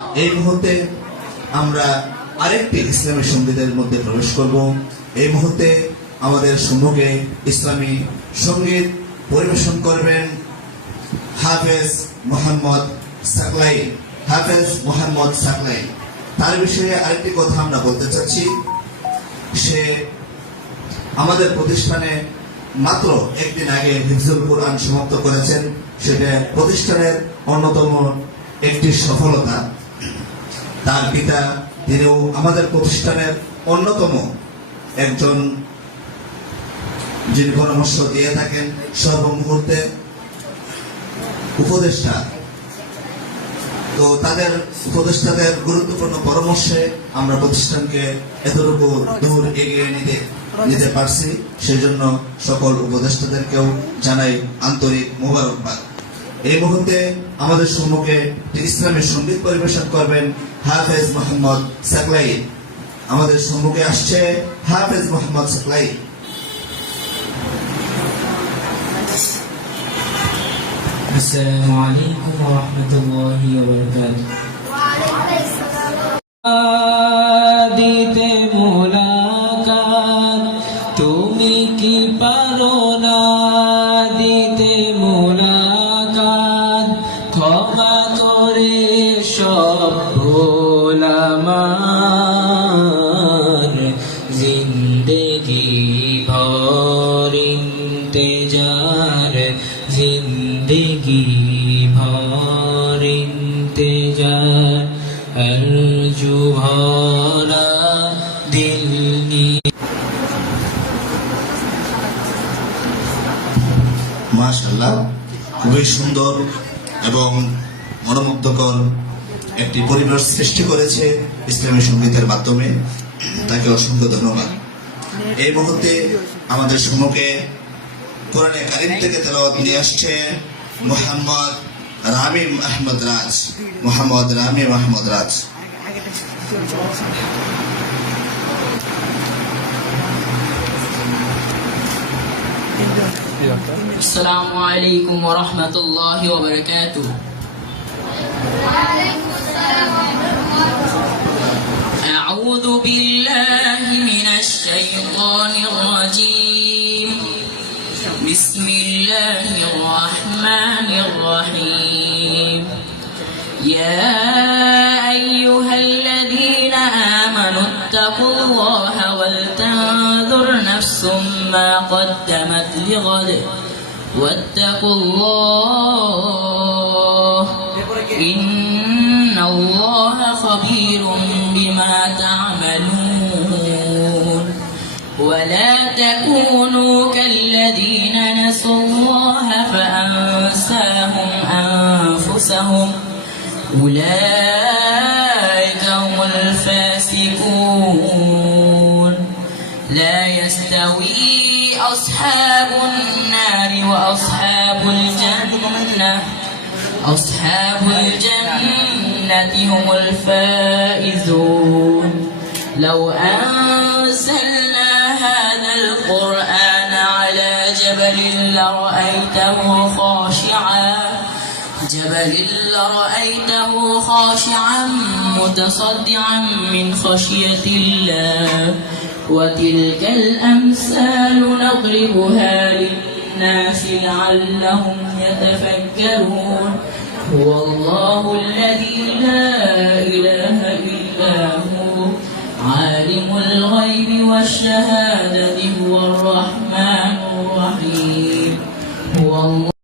এই মুহূর্তে আমরা আরেকটি ইসলামী সঙ্গীতের মধ্যে প্রবেশ করব। এই মুহূর্তে আমাদের সম্মুখে ইসলামী সঙ্গীত পরিবেশন করবেন হাফেজ মোহাম্মদ সাকলাই। হাফেজ মোহাম্মদ সাকলাই, তার বিষয়ে আরেকটি কথা আমরা বলতে চাচ্ছি। সে আমাদের প্রতিষ্ঠানে মাত্র একদিন আগে হিফজুল কোরআন সমাপ্ত করেছেন। সেটা প্রতিষ্ঠানের অন্যতম একটি সফলতা। তার পিতা তিনিও আমাদের প্রতিষ্ঠানের অন্যতম একজন যিনি পরামর্শ দিয়ে থাকেন, সর্বমুহূর্তে উপদেষ্টা। তো তাদের উপদেষ্টাদের গুরুত্বপূর্ণ পরামর্শে আমরা প্রতিষ্ঠানকে এতটুকু দূর এগিয়ে নিতে পারছি। সেই জন্য সকল উপদেষ্টাদেরকেও জানাই আন্তরিক মোবারকবাদ। এই মুহূর্তে আমাদের সম্মুখে ইসলামী সঙ্গীত পরিবেশন করবেন হাফেজ মোহাম্মদ সাকলাই। আমাদের সম্মুখে আসছে হাফেজ মোহাম্মদ সাকলাই। আসসালামু আলাইকুম ওয়া রাহমাতুল্লাহি ওয়া বারাকাতুহু। দিতে মোলাকাত তুমি কি পারো না, দিতে মোলাকাত ক্ষমা করে সব ভুল আমার, জিন্দেগি ভর ইন্তেজার, জিন্দেগি ভর ইন্তেজার, আরজু ভরা দিল নিয়ে। মাশাআল্লাহ, খুবই সুন্দর এবং মনোমুগ্ধকর একটি পরিবেশ সৃষ্টি করেছে ইসলামী সঙ্গীতের মাধ্যমে। তাকে অসংখ্য ধন্যবাদ। এই মুহূর্তে আমাদের সম্মুখে কোরআনে কারীম থেকে তেলাওয়াত নিয়ে আসছে মোহাম্মদ রামিম আহমদ রাজ। মোহাম্মদ রামিম আহমদ রাজ। আসসালামু আলাইকুম ওয়া রাহমাতুল্লাহি ওয়া বারাকাতুহু। أعوذ بالله من الشيطان الرجيم. بسم الله الرحمن الرحيم. يا أيها الذين آمنوا اتقوا الله ولتنظر نفس ما قدمت لغد واتقوا الله إن الله خبير بما تعملون. ولا تكونوا كالذين نسوا الله فأنساهم أنفسهم أولئك هم الفاسقون. لا يستوي أصحاب النار وأصحاب الجنة، أصحاب الجنة هم الفائزون. لو أنزلنا هذا القرآن على جبل لرأيته خاشعا متصدعا من خشية الله. وتلك الأمثال نضربها للناس لعلهم يتفكرون. هو الله الذي لا إله إلا هو عالم الغيب والشهادة، هو الرحمن الرحيم. هو الله